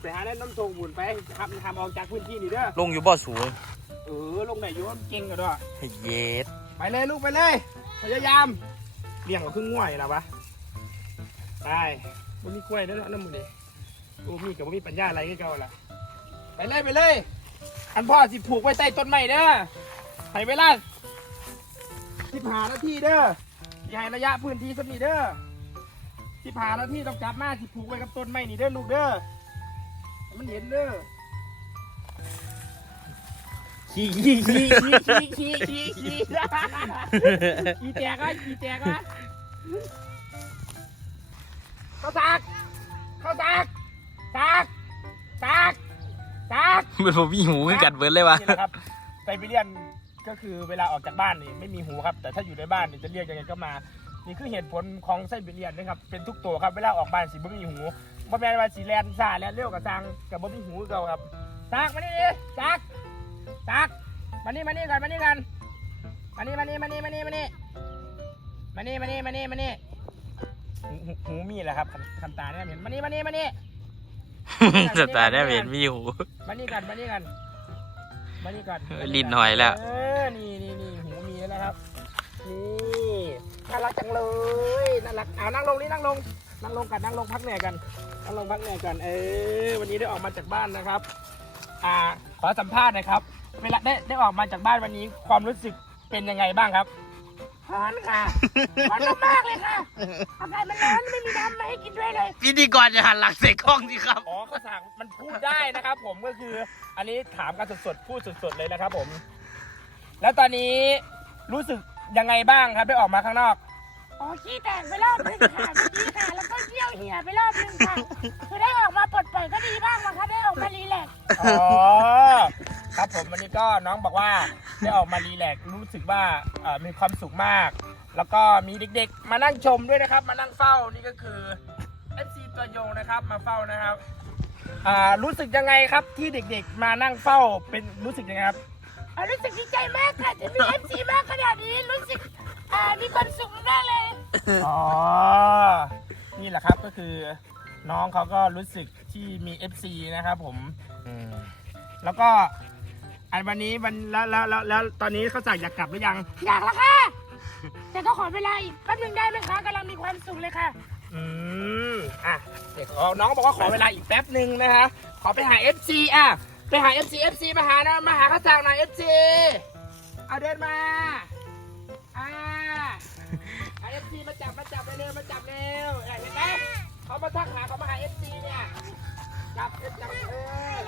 ไปหาได้น้ำทงบุญไปครับทำออกจากพื้นที่นี่เด้อลงอยู่บ่อสูงเออลงไหนอยู่ว่าเก่งกันด้วยเย็ดไปเลยลูกไปเลยพยายามเลี้ยงก็ครึ่งง่วยแล้ววะได้มันมีกล้วยด้วยเนาะน้ำมันดิโอ้มีกับมีปัญญาอะไรก็เก่าละไปเลยไปเลย อันพ่อสิผูกไว้ใต้ต้นไม้เด้อให้เวลาสิบหานาทีเด้ออย่าให้ระยะพื้นที่สักนิดเด้อสิบหานาทีต้องกลับมาสิผูกไว้กับต้นไม้นี่เด้อลูกเด้อให้ มันเห็นเด้อขี้ขี้ขี้ขี้ขี้ขี้ขี้ขี้ขี้แตกอะขี้แตกอะเข้าซากเข้าซากซากซากซากมันผมมีหูคือกัดเบิร์ดเลยวะนี่แหละครับไซบีเรียนก็คือเวลาออกจากบ้านนี่ไม่มีหูครับ แต่ถ้าอยู่ในบ้านนี่จะเรียกยังไงก็มา นี่คือเหตุผลของไซบีเรียนนะครับเป็นทุกตัวครับเวลาออกบ้านสิบ่มีหู บ่แม่นว่าสีแลนซ่าแลนเร็วกับซังกับบ่มีหูคือเก่าครับซากมานี่ดิซากซากมานี่มานี่ก่อนมานี่กันมานี่มานี่มานี่มานี่มานี่มานี่มานี่มานี่มานี่หูหูหูมีแหละครับทำตาเนี่ยเห็นมานี่มานี่มานี่สตาร์ได้เห็นมีหู มานี่กันมานี่กันมานี่ก่อนเออลิ้นหอยแล้ว เออนี่นี่นี่หูมีแล้วครับนี่น่ารักจังเลย น่ารักเอานั่งลงนี่นั่งลง นั่งลงกันนั่งลงพักเหนื่อยกัน นั่งลงพักเหนื่อยกัน เออวันนี้ได้ออกมาจากบ้านนะครับ อ่า ขอสัมภาษณ์หนะครับ เวลาได้ได้ออกมาจากบ้านวันนี้ ความรู้สึกเป็นยังไงบ้างครับร้อนค่ะร้อนมากๆเลยค่ะอากาศมันร้อนไม่มีน้ำมาให้กินด้วยเลย พิธีกรจะหันหลังใส่กล้องสิครับ อ๋อข้าวสารมันพูดได้นะครับ ผมก็คือ อันนี้ถามกันสดๆพูดสดๆเลยนะครับ ผม แล้วตอนนี้รู้สึกยังไงบ้างครับได้ออกมาข้างนอก อ๋อขี้แตกไปรอบหนึงค่ะเมื่อกี้ค่ะแล้วก็เยี่ยวเหี่ยไปรอบหนึงค่ะคือได้ออกมาปลดปล่อยก็ดีบ้างนะคะได้ออกมารีแลกซ์อ๋อครับผมวันนี้ก็น้องบอกว่าได้ออกมารีแลกซ์รู้สึกว่าเอ่อมีความสุขมาก แล้วก็มีเด็กๆ มานั่งชมด้วยนะครับ มานั่งเฝ้านี่ก็คือ FC ตัวยงนะครับมาเฝ้านะครับอ่ารู้สึกยังไงครับที่เด็กๆ มานั่งเฝ้าเป็นรู้สึกยังไงครับ อะรู้สึกดีใจมากค่ะที่มีเอฟซีมากขนาดนี้รู้สึกอ่ามีความสุขมากๆเลย อ๋อ นี่แหละครับก็คือน้องเขาก็รู้สึกที่มี FC นะครับผมแล้วก็ อันวันนี้วันแล้วแล้วแล้วแล้วตอนนี้เขาสั่งอยากกลับหรือยัง อยากแล้วค่ะ แต่ก็ขอเวลาอีกแป๊บหนึงได้ไหมคะกำลังมีความสุขเลยค่ะ อืม อะเด็กอ๋อน้องบอกว่าขอเวลาอีกแป๊บหนึ่งนะคะ ขอไปหา FC อะ ไปหา FC FC มาหานะมาหาข้าสั่งหน่อย FC เอาเดินมาอ่า เอา FC มาจับมาจับเร็วมาจับเร็วเห็นไหมเขามาทักหาเขามาหา FC เนี่ยจับจับเออ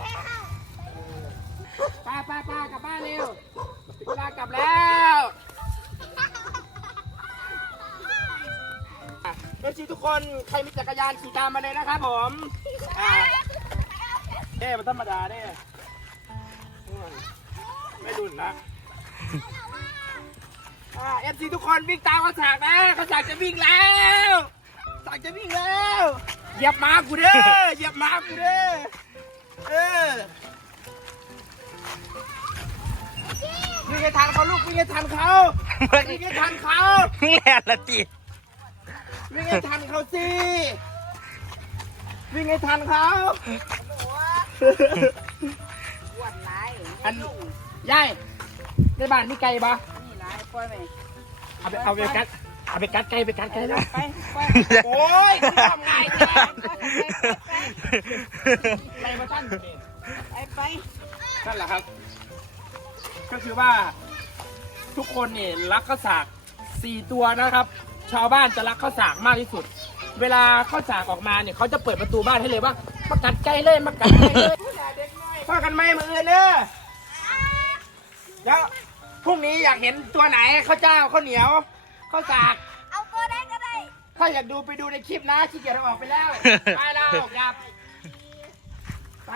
ป้าป้าป้ากลับบ้านเร็วเวลากลับแล้วเอฟซีทุกคนใครมีจักรยานขี่ตามมาเลยนะครับผมเด้มันธรรมดาเด้ไม่ดุนนะ เอฟซีทุกคนวิ่งตามข้าฉากนะข้าฉากจะวิ่งแล้วฉากจะวิ่งแล้วเหยียบหมากูเด้อเหยียบหมากูเด้อเออวิ่งให้ทันเขาลูกวิ่งให้ทันเขาวิ่งให้ทันเขาแล่นละติวิ่งให้ทันเขาสิวิ่งให้ทันเขาวันไรอันยายในบ้านมีไก่ปะ นี่ไรปล่อยไปเอาไปเอาไปกัดเอาไปกัดไก่ไปกัดไก่นะไปไปโอ้ยคุณทำไงายแท้ไก่มาตั้นไปไปนั่นแหละครับ ก็คือว่าทุกคนเนี่ยรักข้าวสากสี่ตัวนะครับ ชาวบ้านจะรักข้าวสากมากที่สุด เวลาข้าวสากออกมาเนี่ยเขาจะเปิดประตูบ้านให้เลยว่ามากัดไก่เลยมากัดไก่เลยพ่อกันไหมมืออนเนอะแล้ว พรุ่งนี้อยากเห็นตัวไหนข้าวเจ้าข้าวเหนียวข้าวสาก เอาตัวได้ก็ได้ถ้าอยากดูไปดูในคลิปนะขี้เกียจเอาออกไปแล้ว ไปแล้วยับไป